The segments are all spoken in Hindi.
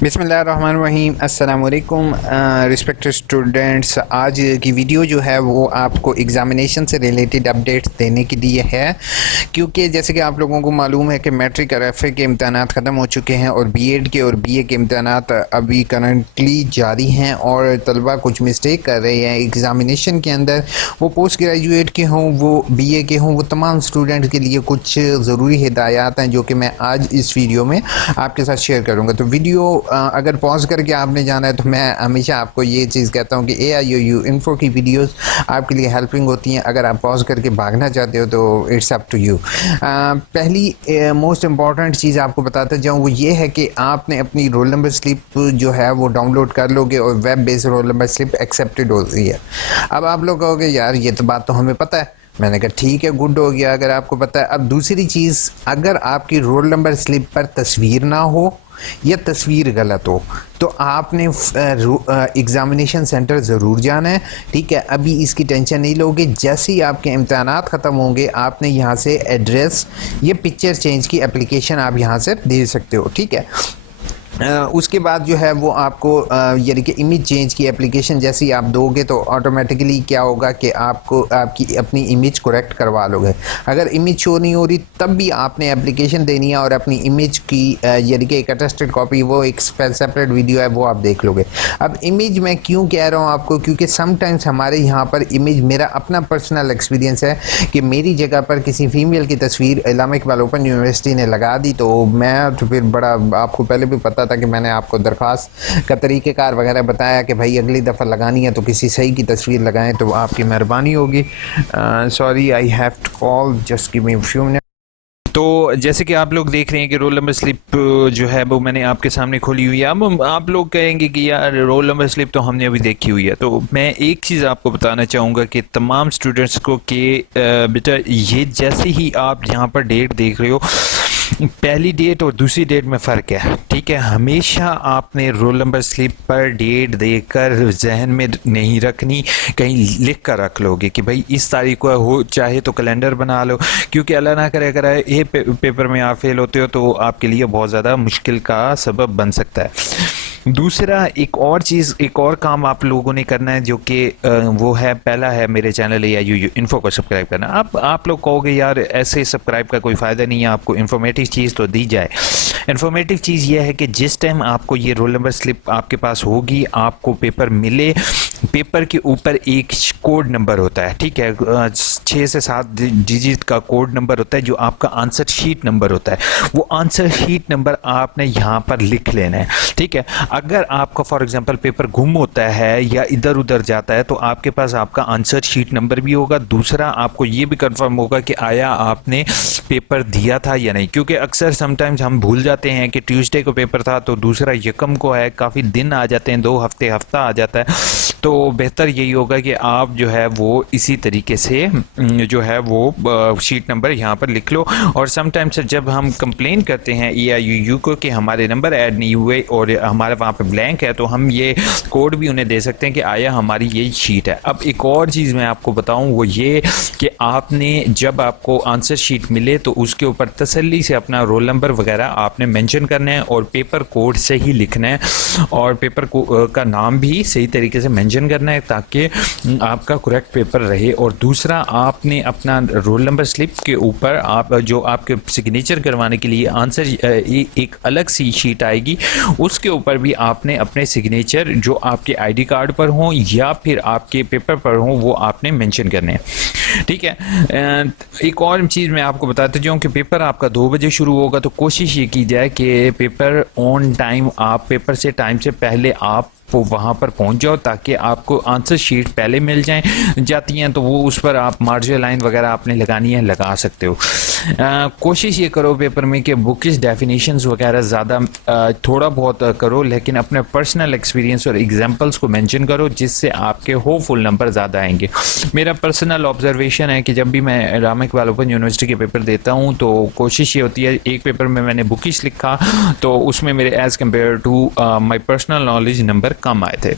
बिस्मिल्लाहिर्रहमानिर्रहीम। अस्सलाम वालेकुम रिस्पेक्टेड स्टूडेंट्स। आज की वीडियो जो है वो आपको एग्ज़ामिनेशन से रिलेटेड अपडेट्स देने के लिए है, क्योंकि जैसे कि आप लोगों को मालूम है कि मैट्रिक और एफ ए के इम्तहानात ख़त्म हो चुके हैं और बी एड के और बी ए के इम्तहानात अभी करंटली जारी हैं और तलबा कुछ मिस्टेक कर रहे हैं एग्ज़ामिनेशन के अंदर। वो पोस्ट ग्रेजुएट के हों, वो बी ए के हों, वो तमाम स्टूडेंट के लिए कुछ ज़रूरी हिदायत हैं जो कि मैं आज इस वीडियो में आपके साथ शेयर करूँगा। तो वीडियो अगर पॉज करके आपने जाना है तो मैं हमेशा आपको ये चीज़ कहता हूँ कि AIOU इन्फो की वीडियोस आपके लिए हेल्पिंग होती हैं। अगर आप पॉज करके भागना चाहते हो तो इट्स अप टू यू। पहली मोस्ट इम्पॉर्टेंट चीज़ आपको बताता जाऊँ वो ये है कि आपने अपनी रोल नंबर स्लिप जो है वो डाउनलोड कर लोगे और web based roll number slip accepted होती है। अब आप लोग कहोगे यार ये तो बात तो हमें पता है। मैंने कहा ठीक है, गुड हो गया अगर आपको पता है। अब दूसरी चीज़, अगर आपकी रोल नंबर स्लिप पर तस्वीर ना हो या तस्वीर गलत हो तो आपने एग्ज़ामिनेशन सेंटर ज़रूर जाना है। ठीक है, अभी इसकी टेंशन नहीं लोगे। जैसे ही आपके इम्तहानात ख़त्म होंगे आपने यहाँ से एड्रेस या पिक्चर चेंज की एप्लीकेशन आप यहाँ से दे सकते हो। ठीक है, उसके बाद जो है वो आपको यानी कि इमेज चेंज की एप्लीकेशन जैसे ही आप दोगे तो ऑटोमेटिकली क्या होगा कि आपको आपकी अपनी इमेज करेक्ट करवा लोगे। अगर इमेज शो नहीं हो रही तब भी आपने एप्लीकेशन देनी है और अपनी इमेज की यानी कि एक अटेस्टेड कॉपी, वो एक सेपरेट वीडियो है वो आप देख लोगे। अब इमेज मैं क्यों कह रहा हूँ आपको, क्योंकि समटाइम्स हमारे यहाँ पर इमेज, मेरा अपना पर्सनल एक्सपीरियंस है कि मेरी जगह पर किसी फीमेल की तस्वीर अल्लामा इकबाल ओपन यूनिवर्सिटी ने लगा दी तो मैं तो फिर बड़ा, आपको पहले भी पता कि मैंने आपको दरख्वास्त का तरीक़ेकार वगैरह बताया कि भाई अगली दफ़ा लगानी है तो किसी सही की तस्वीर लगाएं, तो आपकी मेहरबानी होगी। Sorry, I have to call, just give me few minute. तो जैसे कि आप लोग देख रहे हैं कि रोल नंबर स्लिप जो है वो मैंने आपके सामने खोली हुई है। अब आप लोग कहेंगे कि यार रोल नंबर स्लिप तो हमने अभी देखी हुई है, तो मैं एक चीज़ आपको बताना चाहूँगा कि तमाम स्टूडेंट्स को कि बेटा ये जैसे ही आप यहाँ पर डेट देख रहे हो, पहली डेट और दूसरी डेट में फ़र्क है। ठीक है, हमेशा आपने रोल नंबर स्लिप पर डेट देकर जहन में नहीं रखनी, कहीं लिख कर रख लोगे कि भाई इस तारीख को हो, चाहे तो कैलेंडर बना लो, क्योंकि अल्लाह ना करे अगर ये पेपर में आप फेल होते हो तो आपके लिए बहुत ज़्यादा मुश्किल का सबब बन सकता है। दूसरा एक और चीज़, एक और काम आप लोगों ने करना है जो कि वो है, पहला है मेरे चैनल AIOU इन्फो को सब्सक्राइब करना। अब आप लोग कहोगे यार ऐसे सब्सक्राइब का कोई फ़ायदा नहीं है, आपको इन्फॉर्मेटिव चीज़ तो दी जाए। इन्फॉर्मेटिव चीज़ यह है कि जिस टाइम आपको ये रोल नंबर स्लिप आपके पास होगी, आपको पेपर मिले, पेपर के ऊपर एक कोड नंबर होता है। ठीक है, 6 से 7 डिजिट का कोड नंबर होता है जो आपका आंसर शीट नंबर होता है। वो आंसर शीट नंबर आपने यहाँ पर लिख लेना है। ठीक है, अगर आपका फॉर एग्जांपल पेपर गुम होता है या इधर उधर जाता है तो आपके पास आपका आंसर शीट नंबर भी होगा। दूसरा, आपको ये भी कंफर्म होगा कि आया आपने पेपर दिया था या नहीं, क्योंकि अक्सर समटाइम्स हम भूल जाते हैं कि ट्यूसडे को पेपर था तो दूसरा यकम को है, काफ़ी दिन आ जाते हैं, 2 हफ्ते हफ्ता आ जाता है। तो बेहतर यही होगा कि आप जो है वो इसी तरीके से जो है वो शीट नंबर यहाँ पर लिख लो। और समटाइम्स जब हम कंप्लेन करते हैं AIOU को कि हमारे नंबर ऐड नहीं हुए और हमारे वहाँ पे ब्लैंक है, तो हम ये कोड भी उन्हें दे सकते हैं कि आया हमारी ये शीट है। अब एक और चीज़ मैं आपको बताऊँ वो ये कि आपने जब आपको आंसर शीट मिले तो उसके ऊपर तसल्ली से अपना रोल नंबर वगैरह आपने मेंशन करना है और पेपर कोड से ही लिखना है और पेपर का नाम भी सही तरीके से मेंशन करना है ताकि आपका करेक्ट पेपर रहे। और दूसरा, आपने अपना रोल नंबर स्लिप के ऊपर आप जो आपके सिग्नेचर करवाने के लिए आंसर एक अलग सी शीट आएगी, उसके ऊपर भी आपने अपने सिग्नेचर जो आपके आईडी कार्ड पर हों या फिर आपके पेपर पर हों वो आपने मेंशन करने हैं। ठीक है, एक और चीज़ मैं आपको बताता जाऊँ कि पेपर आपका 2 बजे शुरू होगा, तो कोशिश ये की जाए कि पेपर ऑन टाइम, आप पेपर से टाइम से पहले आप वो वहाँ पर पहुँच जाओ ताकि आपको आंसर शीट पहले मिल जाती हैं, तो वो उस पर आप मार्जिन लाइन वगैरह आपने लगानी है, लगा सकते हो। कोशिश ये करो पेपर में कि बुकिश डेफिनेशंस वगैरह ज़्यादा थोड़ा बहुत करो, लेकिन अपने पर्सनल एक्सपीरियंस और एग्जांपल्स को मेंशन करो जिससे आपके होपफुल नंबर ज़्यादा आएंगे। मेरा पर्सनल ऑब्जर्वेशन है कि जब भी मैं अल्लामा इकबाल ओपन यूनिवर्सिटी के पेपर देता हूँ तो कोशिश ये होती है, एक पेपर में मैंने बुकिश लिखा तो उसमें मेरे as compare to my personal knowledge number कम आए थे।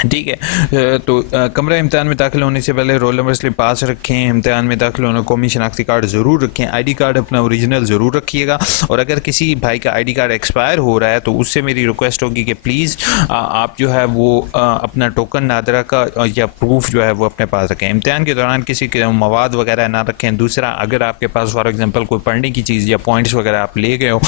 ठीक है। तो कमरा इम्तिहान में दाखिल होने से पहले रोल नंबर स्लिप पास रखें, इम्तिहान में दाखिल होने कौमी शनाख्ती कार्ड ज़रूर रखें, आईडी कार्ड अपना ओरिजिनल ज़रूर रखिएगा। और अगर किसी भाई का आईडी कार्ड एक्सपायर हो रहा है तो उससे मेरी रिक्वेस्ट होगी कि प्लीज़ आप जो है वो अपना टोकन नादरा का या प्रूफ जो है वो अपने पास रखें। इम्तिहान के दौरान किसी के मवाद वगैरह ना रखें। दूसरा, अगर आपके पास फॉर एग्जाम्पल कोई पढ़ने की चीज़ या पॉइंट्स वगैरह आप ले गए हो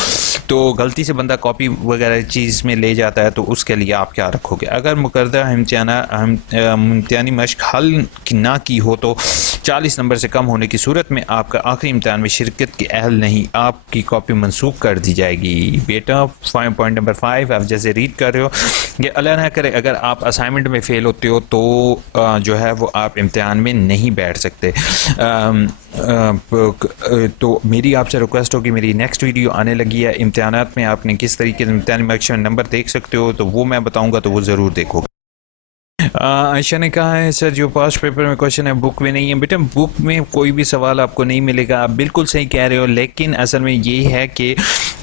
तो गलती से बंदा कॉपी वगैरह चीज़ में ले जाता है तो उसके लिए आप क्या रखोगे। अगर मुकर्रदा इम्तिहानी मश्क हल ना की हो तो 40 नंबर से कम होने की सूरत में आपका आखिरी इम्तिहान में शिरकत के अहल नहीं, आपकी कॉपी मनसूख कर दी जाएगी। बेटा पॉइंट नंबर 5 आप जैसे रीड कर रहे हो, ये अल्लाह ना करे अगर आप असाइनमेंट में फ़ेल होते हो तो जो है वो आप इम्तिहान में नहीं बैठ सकते। तो मेरी आपसे रिक्वेस्ट होगी, मेरी नेक्स्ट वीडियो आने लगी है इम्तिहानात में आपने किस तरीके से इम्तिहानी मार्क्स में नंबर देख सकते हो, तो वो मैं बताऊंगा, तो वो ज़रूर देखो। आयशा ने कहा है सर जो पास्ट पेपर में क्वेश्चन है बुक में नहीं है। बेटा बुक में कोई भी सवाल आपको नहीं मिलेगा, आप बिल्कुल सही कह रहे हो, लेकिन असल में ये है कि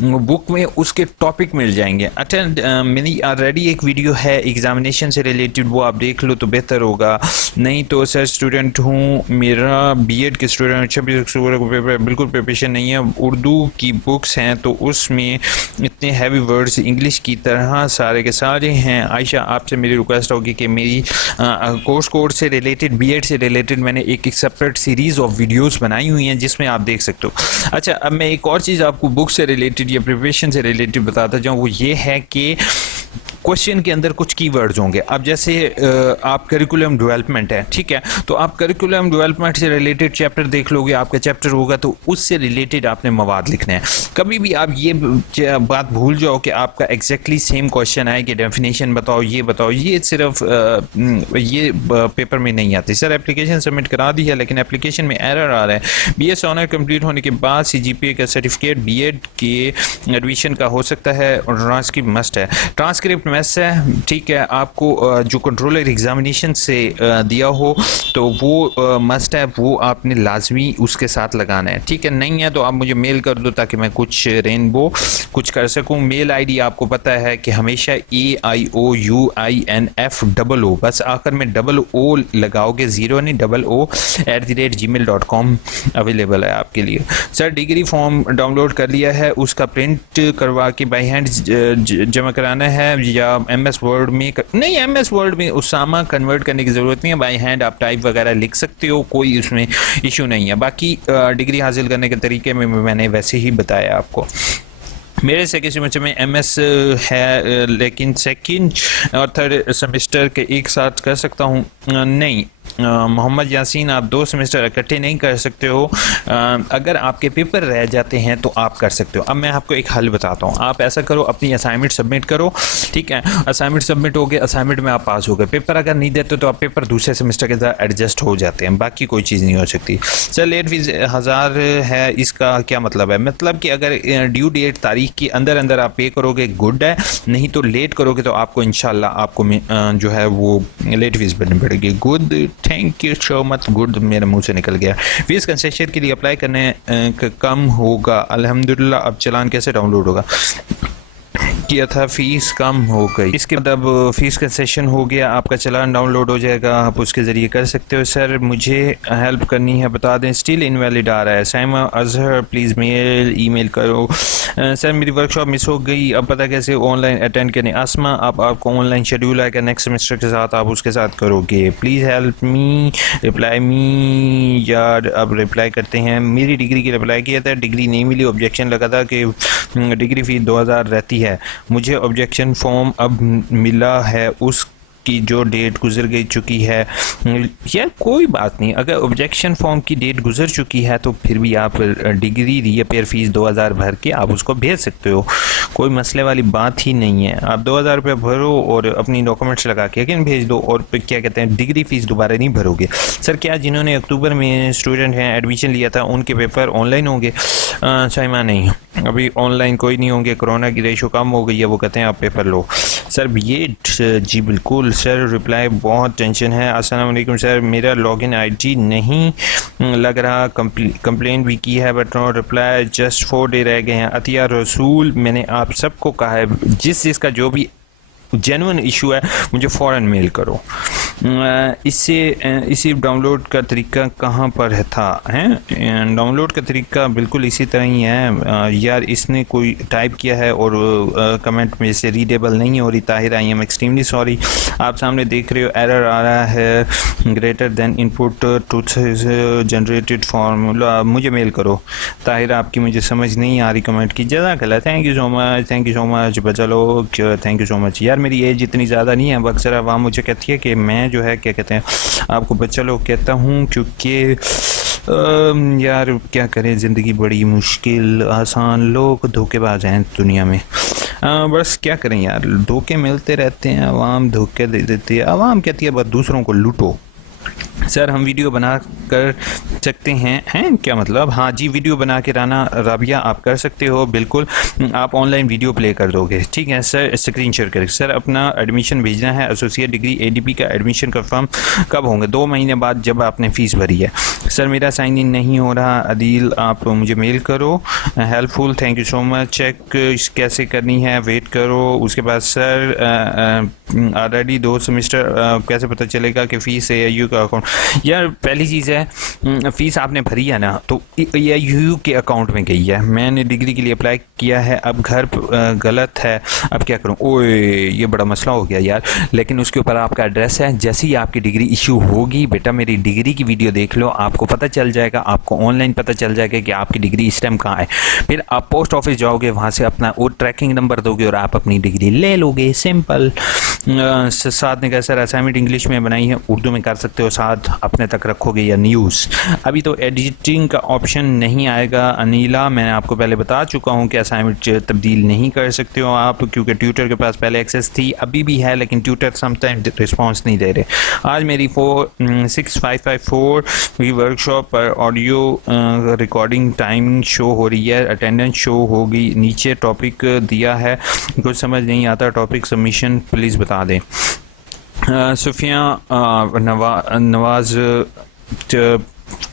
बुक में उसके टॉपिक मिल जाएंगे। अच्छा मेरी ऑलरेडी एक वीडियो है एग्जामिनेशन से रिलेटेड, वो आप देख लो तो बेहतर होगा। नहीं तो सर स्टूडेंट हूँ, मेरा बीएड के स्टूडेंट 26 अक्टूबर को पेपर बिल्कुल प्रिपरेशन नहीं है। उर्दू की बुक्स हैं तो उसमें इतने हैवी वर्ड्स इंग्लिश की तरह सारे के सारे हैं। आयशा आपसे मेरी रिक्वेस्ट होगी कि मेरी कोर्स से रिलेटेड बीएड से रिलेटेड मैंने एक सेपरेट सीरीज़ ऑफ वीडियोस बनाई हुई हैं जिसमें आप देख सकते हो। अच्छा अब मैं एक और चीज़ आपको बुक से रिलेटेड या प्रिपरेशन से रिलेटेड बताता जाऊँ, वो ये है कि क्वेश्चन के अंदर कुछ कीवर्ड्स होंगे। अब जैसे आप करिकुलम डेवलपमेंट है, ठीक है, तो आप करिकुलम डेवलपमेंट से रिलेटेड चैप्टर देख लोगे, आपका चैप्टर होगा तो उससे रिलेटेड आपने मवाद लिखना है। कभी भी आप ये बात भूल जाओ कि आपका एग्जैक्टली सेम क्वेश्चन आए कि डेफिनेशन बताओ, ये सिर्फ ये पेपर में नहीं आती। सर एप्लीकेशन सबमिट करा दी है लेकिन एप्लीकेशन में एरर आ रहा है। बीएस ऑनर कंप्लीट होने के बाद सीजीपीए का सर्टिफिकेट बीएड के एडमिशन का हो सकता है और ट्रांसक्रिप्ट मस्ट है। ट्रांसक्रिप्ट मस्ट है, ठीक है, आपको जो कंट्रोलर एग्जामिनेशन से दिया हो तो वो मस्ट है, वो आपने लाजमी उसके साथ लगाना है, ठीक है। नहीं है तो आप मुझे मेल कर दो ताकि मैं कुछ रेनबो कुछ कर सकूं। मेल आईडी आपको पता है कि हमेशा AIOUINFOO, बस आखिर में O लगाओगे, 0 नहीं OO@gmail.com अवेलेबल है आपके लिए। सर डिग्री फॉर्म डाउनलोड कर लिया है, उसका प्रिंट करवा के बाई हैंड जमा कराना है या MS वर्ड में नहीं, MS वर्ड में उसामा कन्वर्ट करने की ज़रूरत नहीं है, बाई हैंड आप टाइप वगैरह लिख सकते हो, कोई उसमें इशू नहीं है। बाकी डिग्री हासिल करने के तरीके में मैंने वैसे ही बताया आपको। मेरे से किसी बच्चे में MS है लेकिन सेकंड और थर्ड सेमेस्टर के एक साथ कर सकता हूँ, नहीं मोहम्मद यासीन आप 2 सेमेस्टर इकट्ठे नहीं कर सकते हो। अगर आपके पेपर रह जाते हैं तो आप कर सकते हो। अब मैं आपको एक हल बताता हूँ, आप ऐसा करो अपनी असाइनमेंट सबमिट करो, ठीक है, असाइनमेंट सबमिट हो गए, असाइनमेंट में आप पास हो गए, पेपर अगर नहीं देते तो आप पेपर दूसरे सेमेस्टर के साथ एडजस्ट हो जाते हैं, बाकी कोई चीज़ नहीं हो सकती। सर लेट फीस 1000 है, इसका क्या मतलब है? मतलब कि अगर ड्यू डेट तारीख के अंदर अंदर आप पे करोगे गुड है, नहीं तो लेट करोगे तो आपको इंशाल्लाह आपको जो है वो लेट फीस भरनी पड़ेगी। Good, thank you so much, good मेरे मुंह से निकल गया। फीस कंसेशन के लिए अप्लाई करने कम होगा, अल्हम्दुलिल्लाह। अब चालान कैसे डाउनलोड होगा? किया था, फीस कम हो गई, इसके बाद अब फीस कंसेशन हो गया, आपका चालान डाउनलोड हो जाएगा, आप उसके ज़रिए कर सकते हो। सर मुझे हेल्प करनी है, बता दें, स्टिल इनवैलिड आ रहा है। साइमा अजहर प्लीज़ ईमेल करो। सर मेरी वर्कशॉप मिस हो गई, अब पता कैसे ऑनलाइन अटेंड करें? आसमा अब आपको ऑनलाइन शेड्यूल आएगा नेक्स्ट सेमेस्टर के साथ, आप उसके साथ करोगे। Please help me, reply me, यार अब रिप्लाई करते हैं। मेरी डिग्री की रिप्लाई किया था, डिग्री नहीं मिली, ऑब्जेक्शन लगा था कि डिग्री फ़ीस 2000 रहती है। मुझे ऑब्जेक्शन फॉर्म अब मिला है, उसकी जो डेट गुजर गई चुकी है। यार कोई बात नहीं, अगर ऑब्जेक्शन फॉर्म की डेट गुजर चुकी है तो फिर भी आप डिग्री रीअपेयर फीस 2000 भर के आप उसको भेज सकते हो, कोई मसले वाली बात ही नहीं है। आप 2000 रुपये भरो और अपनी डॉक्यूमेंट्स लगा के अगेन भेज दो और क्या कहते हैं डिग्री फीस दोबारा नहीं भरोगे। सर क्या जिन्होंने अक्टूबर में स्टूडेंट हैं एडमिशन लिया था उनके पेपर ऑनलाइन होंगे? साइमा नहीं, अभी ऑनलाइन कोई नहीं होंगे, कोरोना की रेशो कम हो गई है, वो कहते हैं आप पेपर लो। सर ये जी बिल्कुल सर, रिप्लाई बहुत टेंशन है। अस्सलाम वालेकुम सर, मेरा लॉगिन आईडी नहीं लग रहा, कंप्लेंट भी की है but no reply, just 4 day रह गए हैं। अतिया रसूल, मैंने आप सबको कहा है जिस चीज़ का जो भी जेन्युइन इशू है मुझे फ़ौरन मेल करो। इसी डाउनलोड का तरीका कहाँ पर है था है? डाउनलोड का तरीका बिल्कुल इसी तरह ही है यार। इसने कोई टाइप किया है और कमेंट में से रीडेबल नहीं हो रही। Tahir, I am extremely sorry. आप सामने देख रहे हो एरर आ रहा है, greater than input to generated formula. मुझे मेल करो। ताहिर, आपकी मुझे समझ नहीं आ रही कमेंट की। जज़ाकल्लाह, thank you so much, thank you so much. बचा लो, थैंक यू सो मच। यार मेरी एज इतनी ज़्यादा नहीं है, अक्सर आवाम मुझे कहती है कि मैं जो है क्या कहते हैं आपको बच्चा लोग कहता हूँ, क्योंकि यार क्या करें, ज़िंदगी बड़ी मुश्किल, आसान लोग धोखेबाज हैं दुनिया में। बस क्या करें यार, धोखे मिलते रहते हैं, आवाम धोखे दे देती है। आवाम कहती है बस दूसरों को लूटो। सर हम वीडियो बना कर सकते हैं क्या मतलब? हाँ जी, वीडियो बना के राबिया आप कर सकते हो, बिल्कुल। आप ऑनलाइन वीडियो प्ले कर दोगे, ठीक है सर। स्क्रीन शेयर करें। सर अपना एडमिशन भेजना है, एसोसिएट डिग्री एडीपी का एडमिशन कंफर्म कब होंगे? 2 महीने बाद, जब आपने फ़ीस भरी है। सर मेरा साइन इन नहीं हो रहा, अदील आप मुझे मेल करो। Helpful, thank you so much. Check कैसे करनी है, वेट करो। उसके बाद सर ऑलरेडी 2 सेमेस्टर, कैसे पता चलेगा कि फ़ीस AIU का अकाउंट? यार पहली चीज़ है, फ़ीस आपने भरी है ना, तो AIU के अकाउंट में गई है। मैंने डिग्री के लिए अप्लाई किया है, अब घर गलत है, अब क्या करूं? ओए ये बड़ा मसला हो गया यार। लेकिन उसके ऊपर आपका एड्रेस है। जैसे ही आपकी डिग्री इशू होगी, बेटा मेरी डिग्री की वीडियो देख लो, आपको पता चल जाएगा, आपको ऑनलाइन पता चल जाएगा कि आपकी डिग्री इस टाइम कहाँ है। फिर आप पोस्ट ऑफिस जाओगे, वहाँ से अपना वो ट्रैकिंग नंबर दोगे और आप अपनी डिग्री ले लोगे, सिंपल। साथ ने कहा सर असाइनमेंट इंग्लिश में बनाई है, उर्दू में कर सकते हो, साथ अपने तक रखोगे या न्यूज़? अभी तो एडिटिंग का ऑप्शन नहीं आएगा अनीला, मैंने आपको पहले बता चुका हूँ कि असाइनमेंट तब्दील नहीं कर सकते हो आप, क्योंकि ट्यूटर के पास पहले एक्सेस थी, अभी भी है, लेकिन ट्यूटर समटाइम रिस्पांस नहीं दे रहे। आज मेरी 6554 की वर्कशॉप पर ऑडियो रिकॉर्डिंग टाइमिंग शो हो रही है, अटेंडेंस शो होगी। नीचे टॉपिक दिया है, कुछ समझ नहीं आता टॉपिक सबमिशन प्लीज़ बता दें। सुफिया नवाज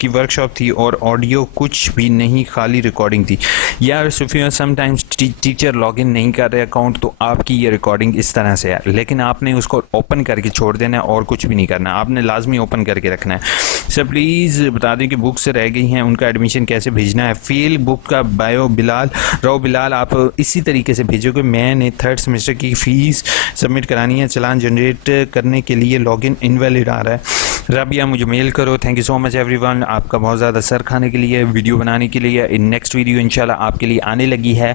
की वर्कशॉप थी और ऑडियो कुछ भी नहीं, खाली रिकॉर्डिंग थी। यार सुफिया समटाइम्स टीचर लॉगिन नहीं कर रहे अकाउंट, तो आपकी ये रिकॉर्डिंग इस तरह से है, लेकिन आपने उसको ओपन करके छोड़ देना है और कुछ भी नहीं करना, आपने लाजमी ओपन करके रखना है। सर प्लीज़ बता दें कि बुक्स रह गई हैं, उनका एडमिशन कैसे भेजना है? फील बुक का बायो बिलाल आप इसी तरीके से भेजोगे। मैंने 3rd सेमेस्टर की फ़ीस सबमिट करानी है, चलान जनरेट करने के लिए लॉगिन इनवैलिड आ रहा है। राबिया मुझे मेल करो। Thank you so much everyone, आपका बहुत ज़्यादा सर खाने के लिए, वीडियो बनाने के लिए। नेक्स्ट वीडियो इंशाल्लाह आपके लिए आने लगी है,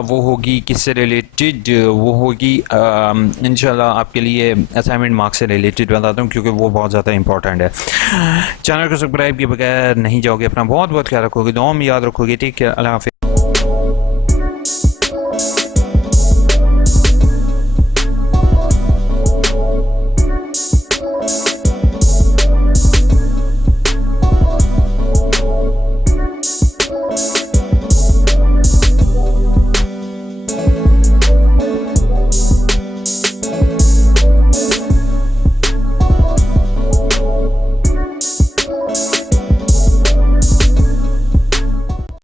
वो होगी किससे रिलेटेड? वो होगी इंशाल्लाह आपके लिए असाइनमेंट मार्क्स से रिलेटेड बताता हूँ, क्योंकि वो बहुत ज़्यादा इंपॉर्टेंट है। चैनल को सब्सक्राइब के बगैर नहीं जाओगे, अपना बहुत बहुत ख्याल रखोगे, दुआ में याद रखोगे। टेक केयर, अल्लाह हाफ़िज़।